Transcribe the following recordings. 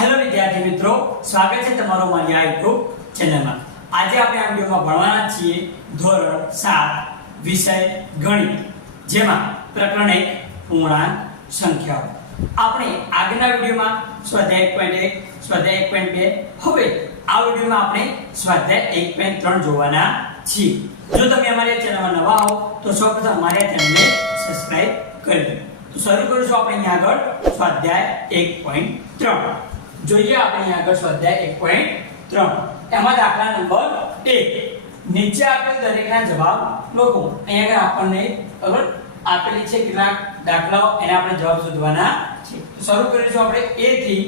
Hello વિદ્યાર્થી મિત્રો, સ્વાગત છે તમારું મારી આ યુટ્યુબ ચેનલમાં. આજે આપણે આ વિડીયોમાં ભણવાના છીએ ધોરણ સાત, વિષય ગણિત, જેમાં પ્રકરણ એક, પૂર્ણાંક સંખ્યાઓ. આપણે આગળના વિડીયોમાં સ્વાધ્યાય 1.1 સ્વાધ્યાય 1.2 હવે આ વિડીયોમાં આપણે સ્વાધ્યાય 1.3 જોવાના છીએ. જો તમે અમારી ચેનલમાં નવા હો, તો સૌપ્રથમ અમારી ચેનલને સબસ્ક્રાઇબ કરી દો. તો શરૂ કરીશું આપણે અહીંયા આગળ સ્વાધ્યાય 1.3 જોઈએ આપણે આગળ સ્વાધ્યાય 1.3 એમાં દાખલા નંબર 1 નીચે આપેલ દરેકના જવાબ લખો. આગળ આપણને બરાબર આપેલી છે કેટલાક દાખલાઓ, એના આપણે જવાબ શોધવાના છે. તો શરૂ કરીશું આપણે a થી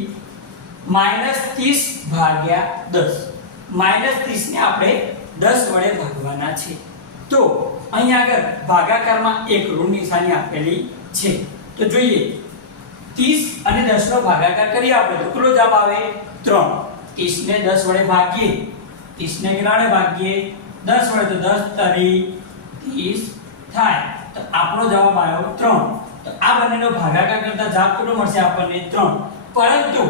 -30 ભાગ્યા 10 -30 ને આપણે 10 વડે ભાગવાના છે. તો અહીંયા આગળ ભાગાકારમાં એક ઋણ નિશાની આપેલી છે. તો જોઈએ 30 અને 10 નો ભાગાકાર કરીએ આપણે. તો કેટલો જવાબ આવે? 3 30 ને 10 વડે ભાગીએ. 30 ને કેટલા વડે ભાગીએ. 10 વડે તો 10 તરી 30 થાય. તો આપણો જવાબ આવ્યો 3 તો આ બંનેનો ભાગાકાર કરતા જવાબ કેટલો મળશે આપણને? 3 પરંતુ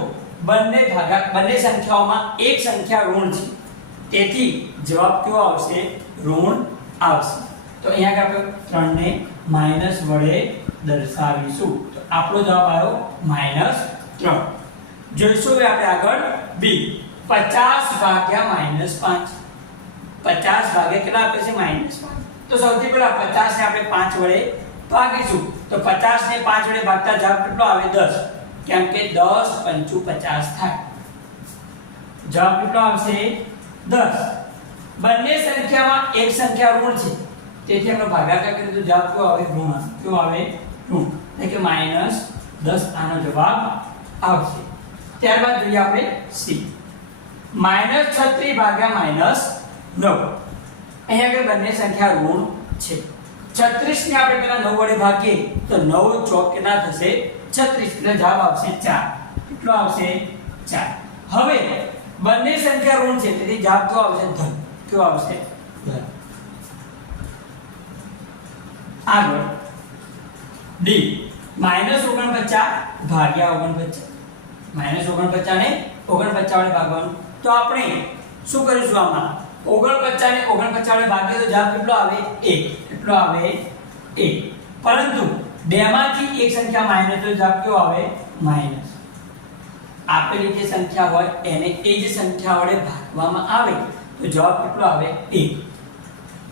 બંને ભાગા બંને સંખ્યાઓમાં એક સંખ્યા ઋણ છે. તેથી જવાબ કયો આવશે? ઋણ આવશે. તો અહીંયા આપણે 3 ને માઇનસ વડે દર્શાવીશું. તો આપણો જવાબ આવ્યો માઇનસ ત્રણ. જોઈશું હવે આપણે આગળ બી. પચાસ ભાગ્યા માઇનસ પાંચ. પચાસ ભાગ્યા કેટલા આપે છે? માઇનસ 5 તો સૌથી પહેલા 50 ને આપણે પાંચ વડે ભાગીશું. તો 50 ને પાંચ વડે ભાગતા જવાબ કેટલો આવે? દસ. કેમ કે દસ પંચુ 50 થાય. જવાબ કેટલો આવશે? દસ. બંને સંખ્યામાં એક સંખ્યા ઋણ છે. તેથી આપણે ભાગાકાર કરીએ તો જવાબ કયો આવે? ઋણ. કયો આવે? ઋણ એટલે કે માઇનસ દસ આનો જવાબ આવશે. ત્યારબાદ જોઈએ આપણે સી. માઇનસ 36 ભાગ્યા માઇનસ નવ. અહીંયા આગળ બંને સંખ્યા ઋણ છે. 36 ને આપણે પેલા નવ વડે ભાગીએ તો નવ ચોક કેટલા થશે 36 એટલે જવાબ આવશે ચાર. કેટલો આવશે? ચાર. હવે બંને સંખ્યા ઋણ છે, તેથી જવાબ કયો આવશે ધન. કયો આવશે? ધન. આગળ. D. માઇનસ 49 ભાગ્યા 49 માઇનસ 49 ઓગણપચાસ 49 વડે ભાગવાનું. તો આપણે શું કરીશું આમાં? 49 ને 49 વડે ભાગીએ તો જવાબ કેટલો આવે? 1 કેટલો આવે? 1 પરંતુ બેમાંથી એક સંખ્યા માઇનસ તો જવાબ કેવો આવે? માઇનસ આપેલી જે સંખ્યા હોય એને એ જ સંખ્યા વડે ભાગવામાં આવે. તો જવાબ કેટલો આવે? 1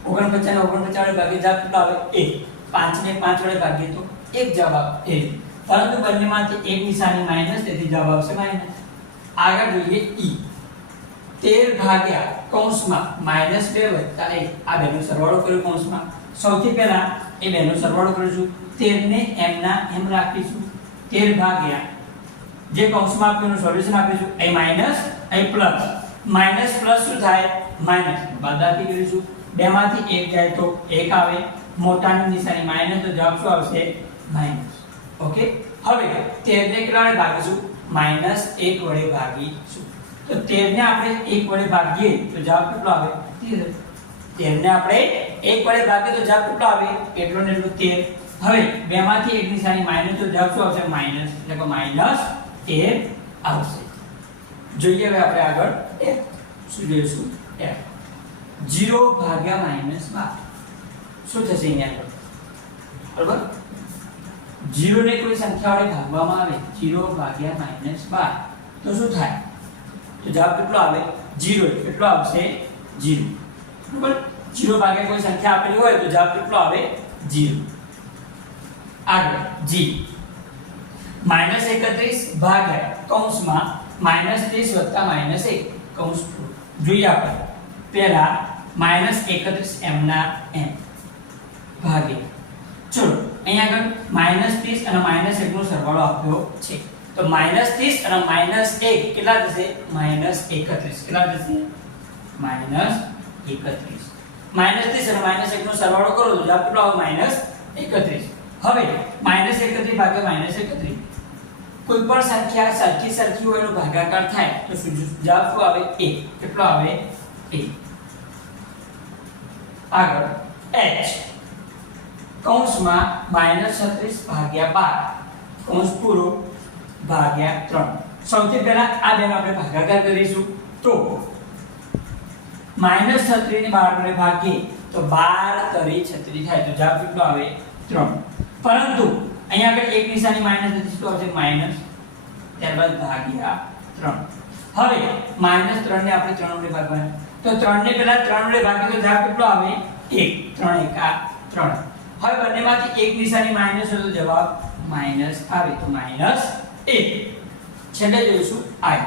49 ને 49 વડે ભાગીએ જવાબ કેટલો આવે? 1 5 ને 5 વડે ભાગીએ તો એક જવાબ એ. પરંતુ બંનેમાંથી એક નિશાની માઇનસ તેથી જવાબ આવશે માઇનસ આગળ જોઈએ ઈ તેર ભાગ્યા કૌંસમાં માઇનસ બે વત્તા એક. આ બેનો સરવાળો કર્યો કૌંસમાં. સૌથી પહેલા એ બેનો સરવાળો કરીશું. 13 ને એમ રાખીશું. તેર ભાગ્યા જે કૌંસમાં આપ્યું સોલ્યુશન આપીશું. અહીં માઇનસ અહીં પ્લસ માઇનસ પ્લસ શું થાય? માઇનસ બાદબાકી કરીશું. બેમાંથી એક જાય તો એક આવે. મોટાની નિશાની માઇનસ તો જવાબ શું આવશે? માઇનસ ઓકે હવે 13 ને કેટલા વડે ભાગીશું? માઇનસ 1 વડે ભાગીશું. તો 13 ને આપણે 1 વડે ભાગીએ તો જવાબ કેટલો આવે? 13 13 ને આપણે 1 વડે ભાગીએ તો જવાબ કેટલો આવે? એટલો ને એટલો 13 હવે બેમાંથી એક નિશાની માઇનસ તો જવાબ શું આવશે? માઇનસ એટલે કે માઇનસ 13 આવશે. જોઈએ હવે આપણે આગળ f. શું જોઈશું? F. 0 ભાગ્યા માઇનસ 12 શું થશે અહીંયા આગળ? બરાબર? 0 ને કોઈ સંખ્યા વડે ભાગવામાં આવે 0 ભાગ્યા માઇનસ 12 તો શું થાય? તો જવાબ કેટલો આવે? 0 કેટલો આવશે? 0 બરાબર? 0 ભાગ્યા કોઈ સંખ્યા આપેલી હોય તો જવાબ કેટલો આવે? 0 આગળ. g માઇનસ 31 ભાગ્યા કૌંસમાં માઇનસ 30 વત્તા માઇનસ 1 કૌંસ પૂરું. જોઈએ આપણે. પહેલા માઇનસ 31 m ના m ભાગ્યા ચલો અહીંયા આગળ માઇનસ 30 અને માઇનસ 1 નો સરવાળો આપ્યો છે. તો માઇનસ 30 અને માઇનસ 1 કેટલા થશે? માઇનસ 31 કેટલા થશે? માઇનસ 31 માઇનસ 30 અને માઇનસ 1 નો સરવાળો કરો તો જવાબ કેટલો આવે? માઇનસ 31 હવે માઇનસ 31 ભાગ્યા માઇનસ 31 કોઈ પણ સંખ્યા સરખી સરખી હોય એનો ભાગાકાર થાય તો જવાબ શું આવે? 1 કેટલો આવે? 1 આગળ. H. કૌંસમાં માઇનસ છત્રીસ ભાગ્યા બાર. કૌંસ પૂરો ભાગ્યા ત્રણ. સૌથી પહેલા આ બેનો આપણે ભાગાકાર કરીશું. તો માઇનસ છત્રીસ બાર વડે ભાગીએ તો બાર તરી છત્રીસ થાય. તો જવાબ કેટલો આવે? ત્રણ. પરંતુ અહીંયા આગળ એક નિશાની માઇનસ હતી શું આવશે? માઇનસ. ત્યારબાદ ભાગ્યા ત્રણ. હવે માઇનસ ત્રણ ને આપણે ત્રણ વડે ભાગવાના. તો ત્રણ ને પહેલા ત્રણ વડે ભાગીએ તો જવાબ કેટલો આવે? એક. ત્રણ એકા ત્રણ. હવે બંનેમાંથી એક નિશાની માઇનસ હોય તો જવાબ માઇનસ આવે તો માઇનસ એક. છેલ્લે જોઈશું i.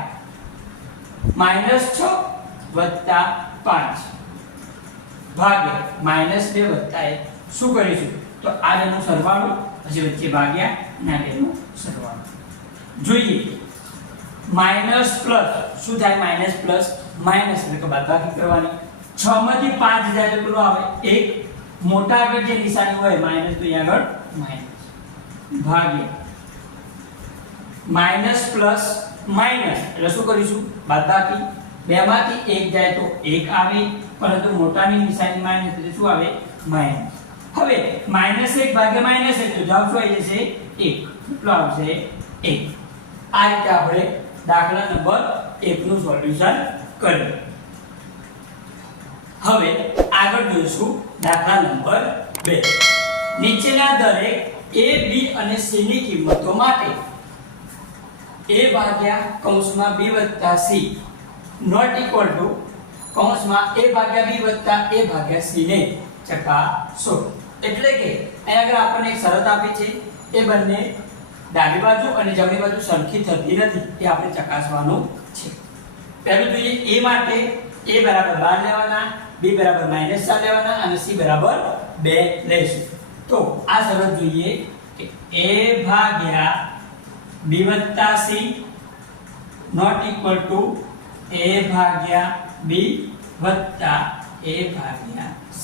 છ વત્તા પાંચ. ભાગ્યા માઇનસ બે વત્તા શું કરીશું? તો આ બેનો સરવાળો, પછી વચ્ચે ભાગ્યા ના બેનો સરવાળો. જોઈએ. માઇનસ પ્લસ શું થાય માઇનસ પ્લસ માઇનસ એટલે કે બાદબાકી કરવાની. 6 માંથી પાંચ જાય તો કેટલું આવે, એક. મોટા આગળ જે નિશાની હોય માઇનસ તો અહીંયા આગળ માઇનસ ભાગ્યા. માઇનસ પ્લસ માઇનસ એટલે શું કરીશું? બાદબાકી. બે માંથી એક જાય તો એક આવે, પરંતુ મોટાની નિશાની માઇનસ એટલે શું આવે? માઇનસ હવે માઇનસ એક ભાગ્યા માઇનસ એક, તો જવાબ શું આવી જશે? એક. કેટલો આવશે? એક. આ રીતે આપણે દાખલા નંબર એક નું સોલ્યુશન કર્યું. હવે આગળ જોઈશું. દાખલા નંબર બે. નીચેના દરેક a b અને c ની કિંમતો માટે a ભાગ્યા કૌંસમાં b વત્તા c નોટ ઇક્વલ ટુ કૌંસમાં a ભાગ્યા b વત્તા a ભાગ્યા c ને ચકાસો. એટલે કે અહીંયા આગળ આપણને એક શરત આપી છે, એ બંને ડાબી બાજુ અને જમણી બાજુ સરખી થતી નથી, એ આપણે ચકાસવાનું છે. પહેલું જોઈએ a માટે a બરાબર 12 લેવાના b બરાબર -4 લેવાના અને c બરાબર 2 લઈશું. તો આ શરત જોઈએ કે a ભાગ્યા b વત્તા c not equal to a ભાગ્યા b વત્તા a ભાગ્યા c.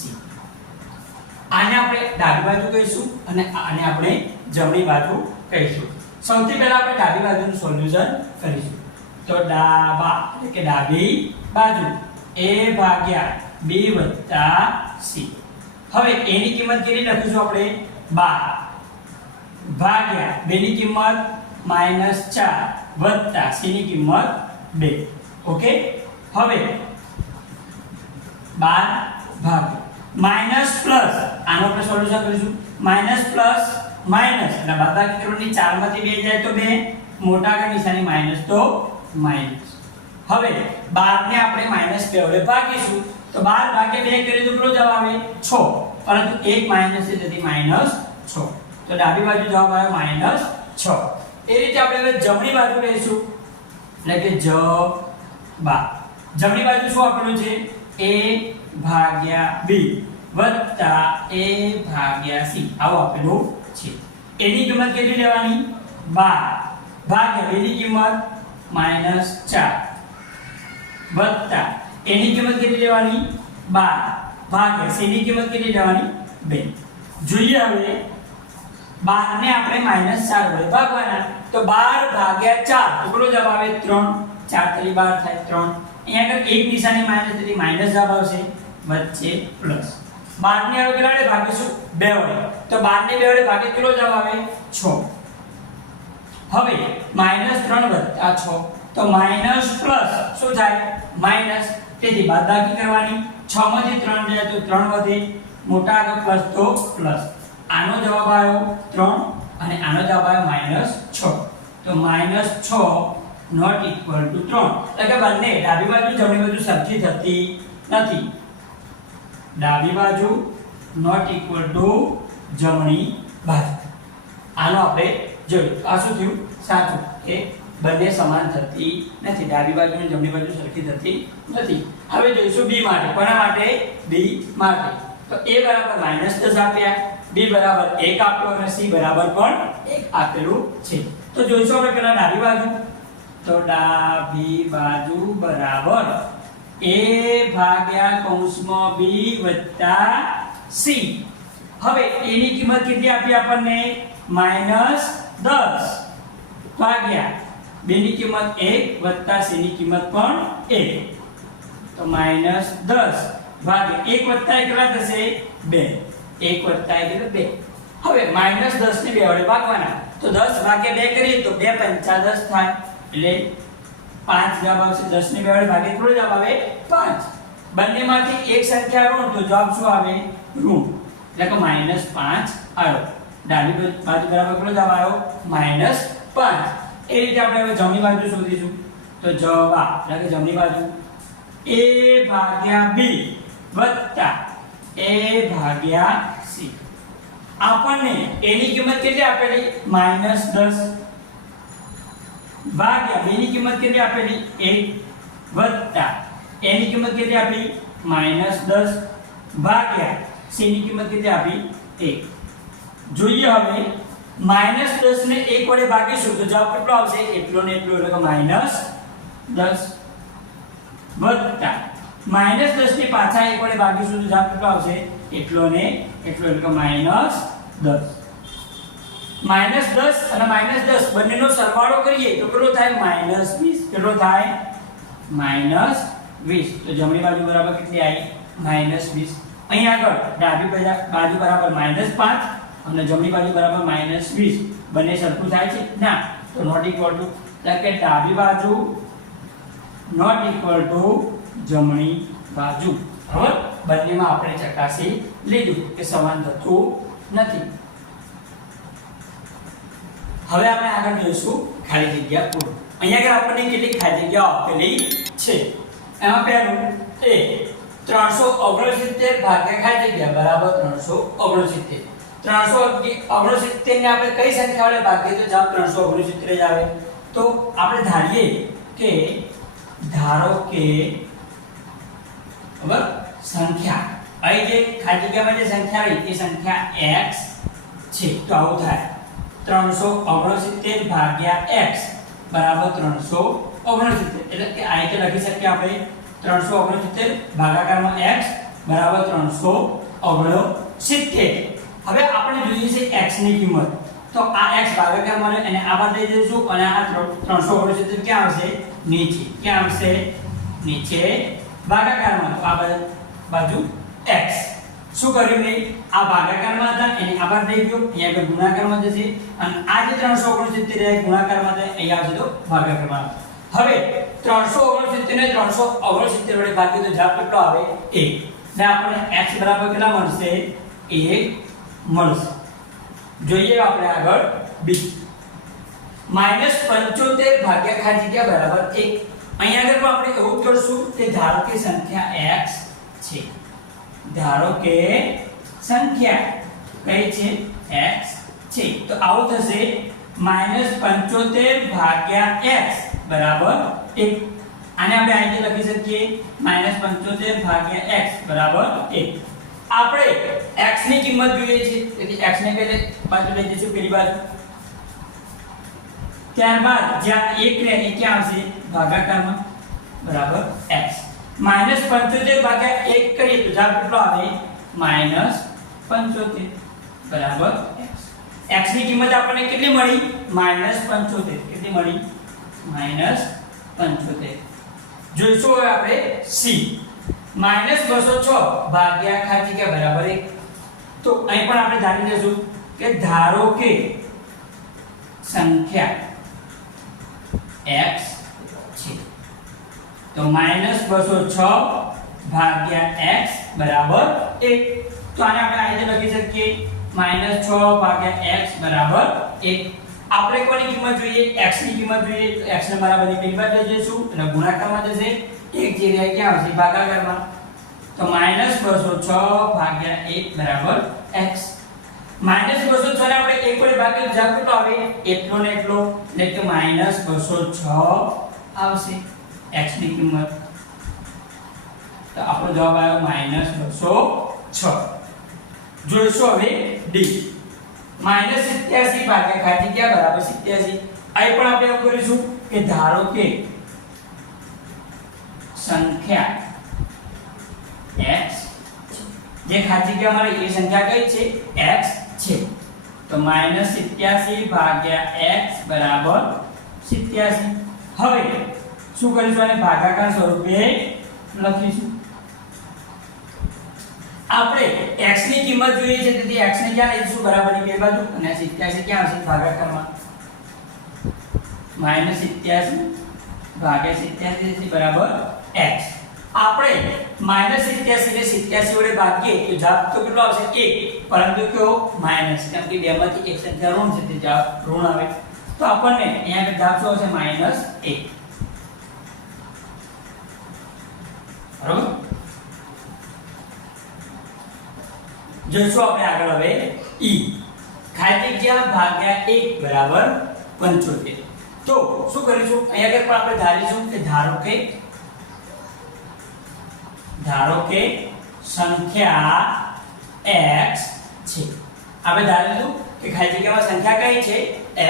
આને આપણે ડાબી બાજુ કહીશું અને આને આપણે જમણી બાજુ કહીશું. સૌથી પહેલા આપણે ડાબી બાજુનું સોલ્યુશન કરીશું. તો ડાબા, એટલે કે ડાબી બાજુ. a ભાગ્યા b વત્તા સી. હવે એની કિંમત કેટલી લખીશું આપણે? બાર. ભાગ્યા બેની કિંમત કિંમત -4 વત્તા c ની કિંમત બે. ઓકે? હવે બાર ભાગ્યા. માઇનસ પ્લસ, આનો આપણે સોલ્યુશન કરીશું. માઇનસ પ્લસ માઇનસ એટલે બાદબાકી કરવાની ચારમાંથી બે જાય તો બે. મોટા નિશાની માઇનસ તો માઇનસ હવે બારને આપણે માઇનસ 2 વડે ભાગીશું. તો 12 ભાગ્યા 2 કરીએ તો કેટલો જવાબ આવે? 6 પરંતુ એક માઇનસ છે તેથી માઇનસ 6 તો ડાબી બાજુ જવાબ આવ્યો માઇનસ 6 એ રીતે આપણે હવે જમણી બાજુ લઈશું. એટલે કે જ બા જમણી બાજુ શું આપેલું છે? a ભાગ્યા b વત્તા a ભાગ્યા c આવું આપેલું છે. એની કિંમત કેટલી લેવાની? 12 ભાગ્યા b ની કિંમત -4 વત્તા એની કિંમત કેટલી લેવાની? 12 ભાગે સીની કિંમત કેટલી લેવાની? 2 જોઈએ હવે. 12 ને આપણે -4 વડે ભાગવાના. તો 12 ભાગ્યા 4 તો કેટલો જવાબ આવે? 3 4 તરી 12 થાય 3 અહીંયા આગળ એક નિશાની માઇનસ તેથી માઇનસ જવાબ આવશે. વચ્ચે પ્લસ 12 ને હવે કેટલા ભાગીશું? 2 વડે. તો 12 ને 2 વડે ભાગે કેટલો જવાબ આવે? 6 હવે માઇનસ 3 વત્તા 6 તો માઇનસ પ્લસ શું થાય? માઇનસ તેથી બાદબાકી કરવાની. 6 માંથી 3 જાય તો 3 વધે. મોટા આગળ પ્લસ તો પ્લસ આનો જવાબ આવ્યો 3 અને આનો જવાબ આવ્યો માઇનસ 6 તો માઇનસ 6 નોટ ઇક્વલ ટુ 3 એટલે કે બંને ડાબી બાજુ જમણી બાજુ સરખી થતી નથી. ડાબી બાજુ નોટ ઇક્વલ ટુ જમણી બાજુ. આનો આપણે જોયું. આ શું થયું? સાચું. કે બંને સમાન થતી નથી. ડાબી બાજુ અને જમણી બાજુ સરખી થતી નથી. હવે જોઈશું બી માટે. કોના માટે? બી માટે. તો એ બરાબર -10 આપ્યા. બી બરાબર એક આપ્યો અને સી બરાબર પણ એક આપેલું છે. તો જોઈશું આપણે પેલા ડાબી બાજુ. તો ડાબી બાજુ બરાબર એ ભાગ્યા કૌંસમાં બી વત્તા સી. હવે એની કિંમત કેટલી આપી આપણને? -10 ભાગ્યા b ની કિંમત 1 વત્તા ની કિંમત પણ 1 તો -10 ભાગે 1 વત્તા 1 કેટલા થશે? 2 1 વત્તા 1 એટલે 2 હવે -10 ને 2 વડે ભાગવાના. તો 10 ભાગે 2 કરીએ તો 2 પંચા 10 થાય. એટલે પાંચ જવાબ આવશે દસ ને બે વડે ભાગે થોડો જવાબ આવે પાંચ. બંનેમાંથી એક સંખ્યા ઋણ, તો જવાબ શું આવે? ઋણ. એટલે કે માઇનસ પાંચ આવ્યો ડાબી બાજુ બરાબર કેટલો જવાબ આવ્યો? માઇનસ પાંચ. એ રીતે આપણે હવે જમણી બાજુ શોધીશું. તો જવાબ એટલે કે જમણી બાજુ a ભાગ્યા b વત્તા a ભાગ્યા c આપણને a ની કિંમત કેટલી આપેલી? માઇનસ દસ ભાગ્યા b ની કિંમત કેટલી આપેલી? 1 વત્તા. a ની કિંમત કેટલી આપી માઇનસ દસ ભાગ્યા c ની કિંમત કેટલી આપી? 1 જોઈએ હવે માઇનસ દસ ને એક વડે ભાગીશું, તો જવાબ કેટલો આવશે? એટલો ને એટલો, એટલે કે માઇનસ દસ વત્તા. માઇનસ દસ ને પાછા એક વડે ભાગીશું, તો જવાબ કેટલો આવશે? એટલો ને એટલો, એટલે માઇનસ દસ. માઇનસ દસ અને માઇનસ દસ બંનેનો સરવાળો કરીએ, તો કેટલો થાય? માઇનસ વીસ. કેટલો થાય? માઇનસ વીસ. તો જમણી બાજુ બરાબર કેટલી આવી? માઇનસ વીસ. અહીં આગળ, ડાબી બાજુ બરાબર માઇનસ પાંચ. અને જમણી બાજુ બરાબર માઇનસ વીસ. બંને સરખું થાય છે? ના. તો નોટ ઇક્વલ ટુ એટલે કે ડાબી બાજુ નોટ ઇક્વલ ટુ જમણી બાજુ. બરાબર? બંનેમાં આપણે ચકાસી લીધું કે સમાન થતું નથી. હવે આપણે આગળ જોઈશું ખાલી જગ્યા પૂરો. અહીંયા આગળ આપણને કેટલી ખાલી જગ્યાઓ આપેલી છે? એમાં પહેલું, એ, ત્રણસો ઓગણસિત્તેર ભાગ્યા ખાલી જગ્યા. બરાબર, ત્રણસો ઓગણસિત્તેર. ત્રણસો ઓગણસિત્તેર ને આપણે કઈ સંખ્યા વડે ભાગીએ તો જવાબ ત્રણસો ઓગણસિત્તેર જ આવે, તો આપણે ધારીએ કે ધારો કે બરાબર સંખ્યા. અહીં જે ખાલી જગ્યામાં જે સંખ્યા આવી, એ સંખ્યા x છે. તો આવું થાય. ત્રણસો ઓગણસિત્તેર ભાગ્યા એક્સ બરાબર ત્રણસો ઓગણસિત્તેર. એટલે કે આ રીતે લખી શકીએ આપણે. ત્રણસો ઓગણસિત્તેર ભાગાકારમાં એક્સ બરાબર ત્રણસો ઓગણસિત્તેર. હવે આપણે જોઈએ છે x ની કિંમત. તો આ એક્સ ભાગાકારમાં રહે અને આ બાદ લઈ જઈશું અને આ ત્રણસો તો ક્યાં આવશે? નીચે. ક્યાં આવશે? નીચે. ભાગાકારમાં. તો આ બાજુ એક્સ શું કર્યું મેં? આ ભાગાકારમાં હતા, એને આ બાદ લઈ ગયો. અહીંયા આગળ ગુણાકારમાં જશે. અને આ જે 369 એ ગુણાકારમાં થાય અહીંયા આવશે તો ભાગાકારમાં. હવે 369 ને 369 વડે ભાગીએ તો જવાબ કેટલો આવે? 1 ને આપણને x બરાબર કેટલા મળશે? 1 મળશે. જોઈએ આપણે આગળ b. માઇનસ પંચોતેર ભાગ્યા ખાલી જગ્યા બરાબર 1 અહીંયા આગળ પણ આપણે એવું જ કરશું કે ધારો કે સંખ્યા x છે. ધારો કે સંખ્યા કઈ છે? X છે. તો આવું થશે. માઇનસ પંચોતેર ભાગ્યા x બરાબર એક. આને આપણે આ રીતે લખી શકીએ. માઇનસ પંચોતેર ભાગ્યા x બરાબર એક. આપણે x ની કિંમત જોઈએ છે. એટલે x ને કઈ બાજુ લઈ જઈશું પેલી બાજુ. ત્યારબાદ જ્યાં એક રહે એ ક્યાં આવશે? ભાગાકારમાં. બરાબર? x. માઇનસ પંચોતેર ભાગ્યા એક કરીએ તો જવાબ કેટલો આવે? માઇનસ પંચોતેર. બરાબર? x x ની કિંમત આપણને કેટલી મળી? માઇનસ પંચોતેર. કેટલી મળી? માઇનસ પંચોતેર. જોઈશું હવે આપણે c. માઇનસ બસો છ ભાગ્યા ખાતી કે બરાબર એક. તો અહીં પણ આપણે ધારી લેશું કે ધારો કે સંખ્યા x છે. તો માઇનસ બસો છ ભાગ્યા એક્સ બરાબર એક. તો આને આપણે આ રીતે લખી શકીએ. માઇનસ છ ભાગ્યા એક્સ બરાબર એક. આપણે કોની કિંમત જોઈએ? x ની કિંમત જોઈએ. તો x ને બરાબરની કિંમત લઈ જઈશું અને ગુણાકારમાં જશે. એક જગ્યાએ ક્યાં આવશે ભાગાકારમાં. તો માઇનસ બસો છ ભાગ્યા એક બરાબર x માઇનસ ને આપણે એક વડે ભાગીએ તો કેટલો આવે એટલો ને એટલો. એટલે કે માઇનસ બસો છ આવશે x ની કિંમત. તો આપણો જવાબ આવ્યો માઇનસ બસો છ. જોઈશું હવે ડી. માઇનસ સિત્યાસી ભાગ્યા ખાતી ક્યાં બરાબર સિત્યાસી? અહીં પણ આપણે એવું કરીશું કે ધારો કે સંખ્યા x જે ખાતી ક્યાં મળે એ સંખ્યા કઈ છે? x છે. તો માઇનસ સિત્યાસી ભાગ્યા x બરાબર સિત્યાસી. હવે શું કરીશું? આને ભાગાકાર સ્વરૂપે લખીશું. આપણે x ની કિંમત જોઈએ છે, તેથી x ને ક્યાં લઈશું? બરાબર બે બાજુ. અને 87 ક્યાં આવશે ભાગાકારમાં. માઇનસ સિત્યાસી ભાગ્યા સિત્યાસી બરાબર એક્સ આપણે માઇનસ સિત્યાસી ને સિત્યાસી વડે ભાગીએ તો જવાબ તો કેટલો આવશે? એક. પરંતુ કયો? માઇનસ. કેમ કે બે માંથી એક સંખ્યા ઋણ છે, તે જવાબ ઋણ આવે. તો આપણને અહીંયા આગળ જવાબ શું આવશે? માઇનસ એક. બરોબર? જોઈશું આપણે આગળ હવે ઈ ખાલી જગ્યા ભાગ્યા 1 બરાબર 75 તો શું કરીશું? અહીંયા આગળ પણ આપણે ધારીશું કે ધારો કે ધારો કે સંખ્યા x છે. આપણે ધારીશું કે ખાલી જગ્યામાં સંખ્યા કઈ છે?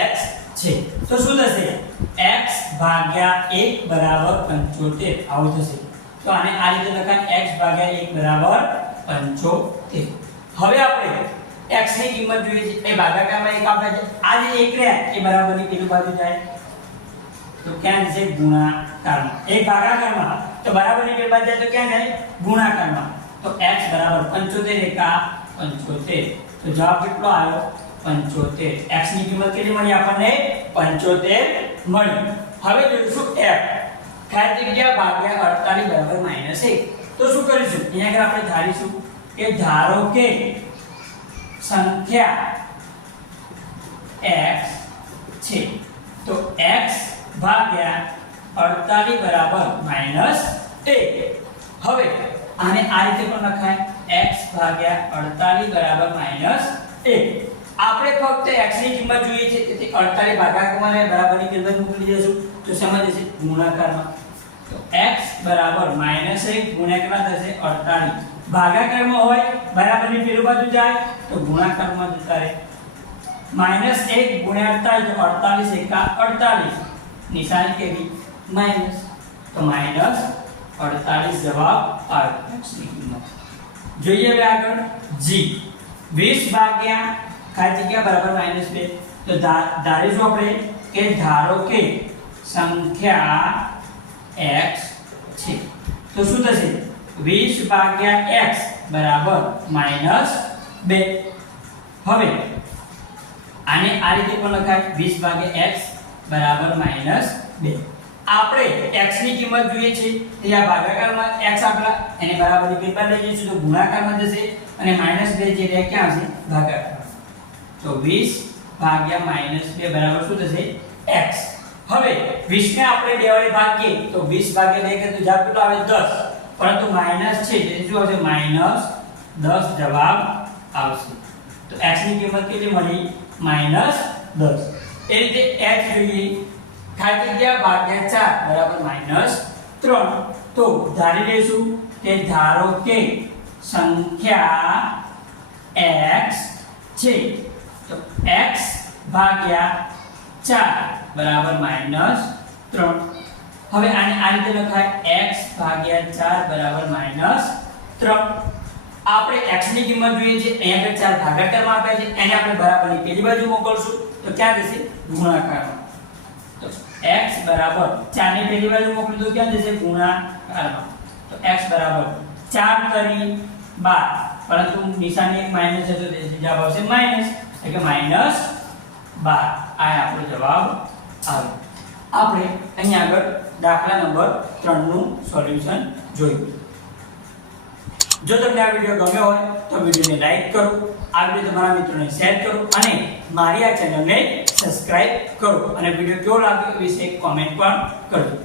x છે. તો શું થશે? x ભાગ્યા 1 બરાબર 75 આવું થશે. તો આને આ રીતે લખાય x ભાગ્યા 1 બરાબર 75 હવે આપણે x ની કિંમત જોઈએ છે. એ ભાગાકારમાં એક આપણે છે. આ જે એક રહ્યા, એ બરાબરની પેલી બાજુ જાય. તો ક્યાં જશે? ગુણાકારમાં. એક ભાગાકારમાં. તો બરાબરની પેલી બાજુ જાય તો ક્યાં જાય? ગુણાકારમાં. તો x બરાબર 75 એકા 75 તો જવાબ કેટલો આવ્યો? 75 x ની કિંમત કેટલી મળી આપણને? 75 મળી. હવે જોઈશું f. ખાલી જગ્યા ભાગ્યા 48 બરાબર -1 તો શું કરીશું? અહીંયા આગળ આપણે ધારીશું કે ધારો કે સંખ્યા x છે. તો x ભાગ્યા 48 બરાબર -1 હવે આને આ રીતે પણ લખાય. X ભાગ્યા 48 બરાબર -1 આપણે ફક્ત x ની કિંમત જોઈએ છે, તેથી 48 ભાગાકારમાં અને બરાબરની કિંમત મૂકી દઈશું. તો સમજ જશે, ગુણાકારમાં. તો x બરાબર -1 ગુણ્યા કેટલા થશે? 48 ભાગાકારમાં હોય, બરાબરની પેલી બાજુ જાય, તો ગુણાકારમાં જતા રહે. માઇનસ એક ગુણ્યા 48 તો 48 એકા 48 નિશાની કેવી? માઇનસ તો માઇનસ 48 જવાબ આવે ની કિંમત જોઈએ હવે આગળ g. 20 ભાગ્યા ખાલી જગ્યા બરાબર માઇનસ 2 તો ધારી ધારીશું આપણે કે ધારો કે સંખ્યા x છે. તો શું થશે? 20 ભાગ્યા x બરાબર માઇનસ 2 હવે આને આ રીતે પણ લખાય. 20 ભાગ્યા x બરાબર માઇનસ 2 આપણે x ની કિંમત જોઈએ છે, તે આ ભાગાકારમાં x આપેલા, એને બરાબરની પેપર લઈ જઈશું, તો ગુણાકારમાં જશે, અને માઇનસ 2 જે રહે ક્યાં હશે? ભાગાકારમાં. તો 20 ભાગ્યા માઇનસ 2 બરાબર શું થશે? x. હવે 20 ને આપણે બે વડે ભાગીએ, તો 20 ભાગ્યા 2 કે તો જવાબ કેટલો આવે? 10 પરંતુ માઇનસ છે, એટલે શું આવશે? માઇનસ 10 જવાબ આવશે. તો x ની કિંમત કેટલી મળી? માઇનસ 10 એ રીતે h જોઈએ. ખાલી જગ્યા ભાગ્યા 4 બરાબર, માઇનસ 3 તો ધારી લઈશું કે ધારો કે સંખ્યા x છે. તો x ભાગ્યા 4 બરાબર, માઇનસ 3 હવે આને આ રીતે લખાય x ભાગ્યા 4 બરાબર, માઇનસ 3 આપણે x ની કિંમત જોઈએ છે, અહીંયા ચાર 4 ભાગાકારમાં આપ્યા છે, એને આપણે બરાબરની પેલી બાજુ મોકલશું. તો ક્યાં જશે? ગુણાકારમાં. તો x બરાબર 4 ની પેલી બાજુ મોકલી તો ક્યાં જશે? ગુણાકારમાં તો x બરાબર 4 કરી 12 પરંતુ નિશાની એક માઇનસ છે, તો તે જવાબ આવશે માઇનસ એટલે માઇનસ 12 આ આપણો જવાબ આવ્યો. આપણે અહીંયા આગળ દાખલા નંબર 3 નું સોલ્યુશન જોયું. જો તમને આ વિડિયો ગમ્યો હોય તો વિડિયોને લાઈક કરો. આ વિડિયો તમારા મિત્રોને શેર કરો અને મારી આ ચેનલને સબસ્ક્રાઇબ કરો. અને વિડિયો કેવો લાગ્યો વિશે કોમેન્ટ પણ કરજો.